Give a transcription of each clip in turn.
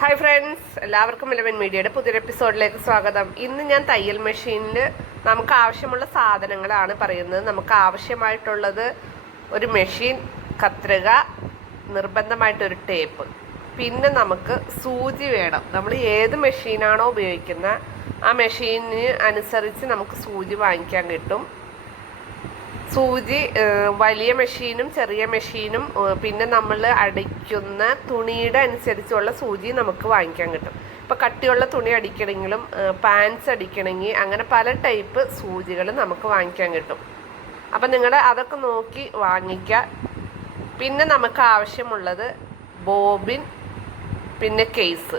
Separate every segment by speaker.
Speaker 1: Hi friends എല്ലാവർക്കും Eleven മീഡിയയുടെ പുതിയൊരു എപ്പിസോഡിലേക്ക് സ്വാഗതം. ഇന്ന് ഞാൻ തയ്യൽ മെഷീനിൽ നമുക്ക് ആവശ്യമുള്ള സാധനങ്ങളാണ് പറയുന്നത്. നമുക്ക് ആവശ്യമായിട്ടുള്ളത് ഒരു മെഷീൻ കത്രിക നിർബന്ധമായിട്ടൊരു ടേപ്പ് പിന്നെ നമുക്ക് സൂചി വേണം. നമ്മൾ ഏത് മെഷീനാണോ ഉപയോഗിക്കുന്നത് ആ മെഷീനിന് അനുസരിച്ച് നമുക്ക് സൂചി വാങ്ങിക്കാൻ കിട്ടും. സൂചി വലിയ മെഷീനും ചെറിയ മെഷീനും പിന്നെ നമ്മൾ അടിക്കുന്ന തുണിയുടെ അനുസരിച്ചുള്ള സൂചി നമുക്ക് വാങ്ങിക്കാൻ കിട്ടും. ഇപ്പോൾ കട്ടിയുള്ള തുണി അടിക്കണമെങ്കിലും പാൻസ് അടിക്കണമെങ്കിൽ അങ്ങനെ പല ടൈപ്പ് സൂചികൾ നമുക്ക് വാങ്ങിക്കാൻ കിട്ടും. അപ്പം നിങ്ങൾ അതൊക്കെ നോക്കി വാങ്ങിക്കുക പിന്നെ നമുക്ക് ആവശ്യമുള്ളത് ബോബിൻ പിന്നെ കേസ്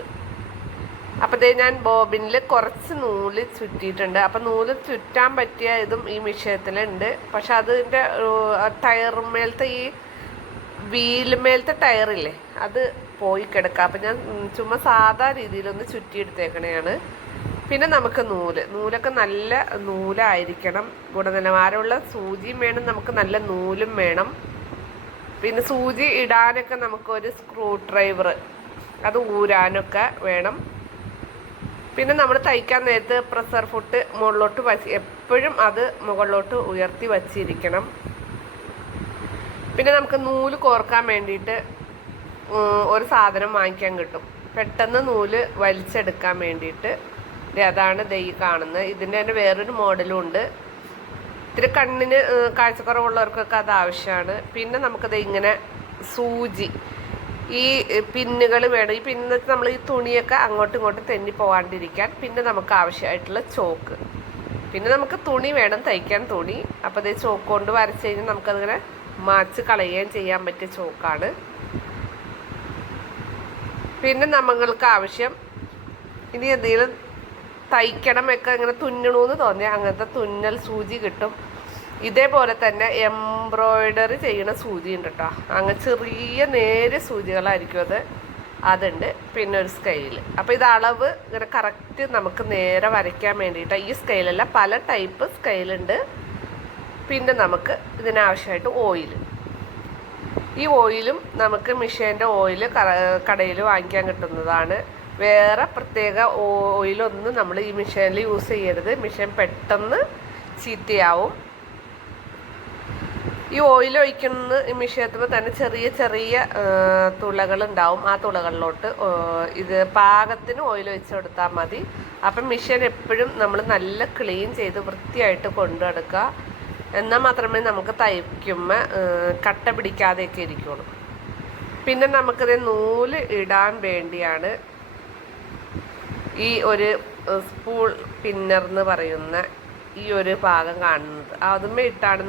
Speaker 1: അപ്പോൾ ദേ ഞാൻ ബോബിനിൽ കുറച്ച് നൂൽ ചുറ്റിയിട്ടുണ്ട്. അപ്പം നൂൽ ചുറ്റാൻ പറ്റിയ ഇതും ഈ വിഷയത്തിലുണ്ട്. പക്ഷെ അതിന്റെ ടയറുമേലത്തെ ഈ വീലുമേലത്തെ ടയറില്ലേ അത് പോയി കിടക്കുക അപ്പം ഞാൻ ചുമ്മാ സാധാ രീതിയിലൊന്ന് ചുറ്റിയെടുത്തേക്കണയാണ്. പിന്നെ നമുക്ക് നൂൽ. നൂലൊക്കെ നല്ല നൂലായിരിക്കണം. ഗുണനിലവാരമുള്ള സൂചിയും വേണം നമുക്ക് നല്ല നൂലും വേണം. പിന്നെ സൂചി ഇടാനൊക്കെ നമുക്കൊരു സ്ക്രൂ ഡ്രൈവർ അത് ഊരാനൊക്കെ വേണം. പിന്നെ നമ്മൾ തയ്ക്കാൻ നേരത്ത് പ്രസർ ഫുട്ട് മുകളിലോട്ട് വച്ച് എപ്പോഴും അത് മുകളിലോട്ട് ഉയർത്തി വച്ചിരിക്കണം. പിന്നെ നമുക്ക് നൂൽ കോർക്കാൻ വേണ്ടിയിട്ട് ഒരു സാധനം വാങ്ങിക്കാൻ കിട്ടും. പെട്ടെന്ന് നൂൽ വലിച്ചെടുക്കാൻ വേണ്ടിയിട്ട്. അതാണ് ദൈ കാണുന്നത്. ഇതിന്റെ തന്നെ വേറൊരു മോഡലും ഉണ്ട്. ഇത്തിരി കണ്ണിന് കാഴ്ചക്കുറവുള്ളവർക്കൊക്കെ അത് ആവശ്യമാണ്. പിന്നെ നമുക്കത് ഇങ്ങനെ സൂചി ഈ പിന്നുകൾ വേണം. ഈ പിന്ന് നമ്മൾ ഈ തുണിയൊക്കെ അങ്ങോട്ടും ഇങ്ങോട്ടും തെന്നി പോകാണ്ടിരിക്കാൻ പിന്നെ നമുക്ക് ആവശ്യമായിട്ടുള്ള ചോക്ക്. പിന്നെ നമുക്ക് തുണി വേണം തയ്ക്കാൻ തുണി. അപ്പോൾ ഇത് ചോക്ക് കൊണ്ട് വരച്ച് കഴിഞ്ഞാൽ നമുക്കതിങ്ങനെ മാച്ച് കളയുകയും ചെയ്യാൻ പറ്റിയ ചോക്കാണ്. പിന്നെ നമ്മൾക്ക് ആവശ്യം ഇനി എന്തെങ്കിലും തയ്ക്കണമൊക്കെ ഇങ്ങനെ തുന്നണമെന്ന് തോന്നിയാൽ അങ്ങനത്തെ തുന്നൽ സൂചി കിട്ടും. ഇതേപോലെ തന്നെ എംബ്രോയിഡറി ചെയ്യുന്ന സൂചി ഉണ്ട് കേട്ടോ അങ്ങ് ചെറിയ നേര് സൂചികളായിരിക്കും അത്. അതുണ്ട്. പിന്നെ ഒരു സ്കെയിൽ അപ്പോൾ ഇത് അളവ് ഇങ്ങനെ കറക്റ്റ് നമുക്ക് നേരെ വരയ്ക്കാൻ വേണ്ടിയിട്ട് ഈ സ്കെയിലല്ല പല ടൈപ്പ് സ്കെയിലുണ്ട് പിന്നെ നമുക്ക് ഇതിനാവശ്യമായിട്ട് ഓയിൽ ഈ ഓയിലും നമുക്ക് മിഷീന്റെ ഓയിൽ കടയിൽ വാങ്ങിക്കാൻ കിട്ടുന്നതാണ്. വേറെ പ്രത്യേക ഓയിലൊന്നും നമ്മൾ ഈ മിഷീനിൽ യൂസ് ചെയ്യരുത്. മിഷീൻ പെട്ടെന്ന് ചീത്തയാവും. ഈ ഓയിൽ ഒഴിക്കുന്ന ഈ തന്നെ ചെറിയ ചെറിയ തുളകൾ ഉണ്ടാവും ആ തുളകളിലോട്ട്. ഇത് പാകത്തിന് ഓയിൽ ഒഴിച്ച് കൊടുത്താൽ മതി. അപ്പം മിഷൻ എപ്പോഴും നമ്മൾ നല്ല ക്ലീൻ ചെയ്ത് വൃത്തിയായിട്ട് കൊണ്ടു നടക്കുക. എന്നാൽ മാത്രമേ നമുക്ക് തയ്ക്കുമ്പോൾ കട്ട പിടിക്കാതെയൊക്കെ ഇരിക്കുള്ളൂ. പിന്നെ നമുക്കിത് നൂൽ ഇടാൻ വേണ്ടിയാണ് ഈ ഒരു സ്പൂൾ പിന്നർ എന്ന് പറയുന്ന ഈ ഒരു ഭാഗം കാണുന്നത്. അതുമേ ഇട്ടാണ്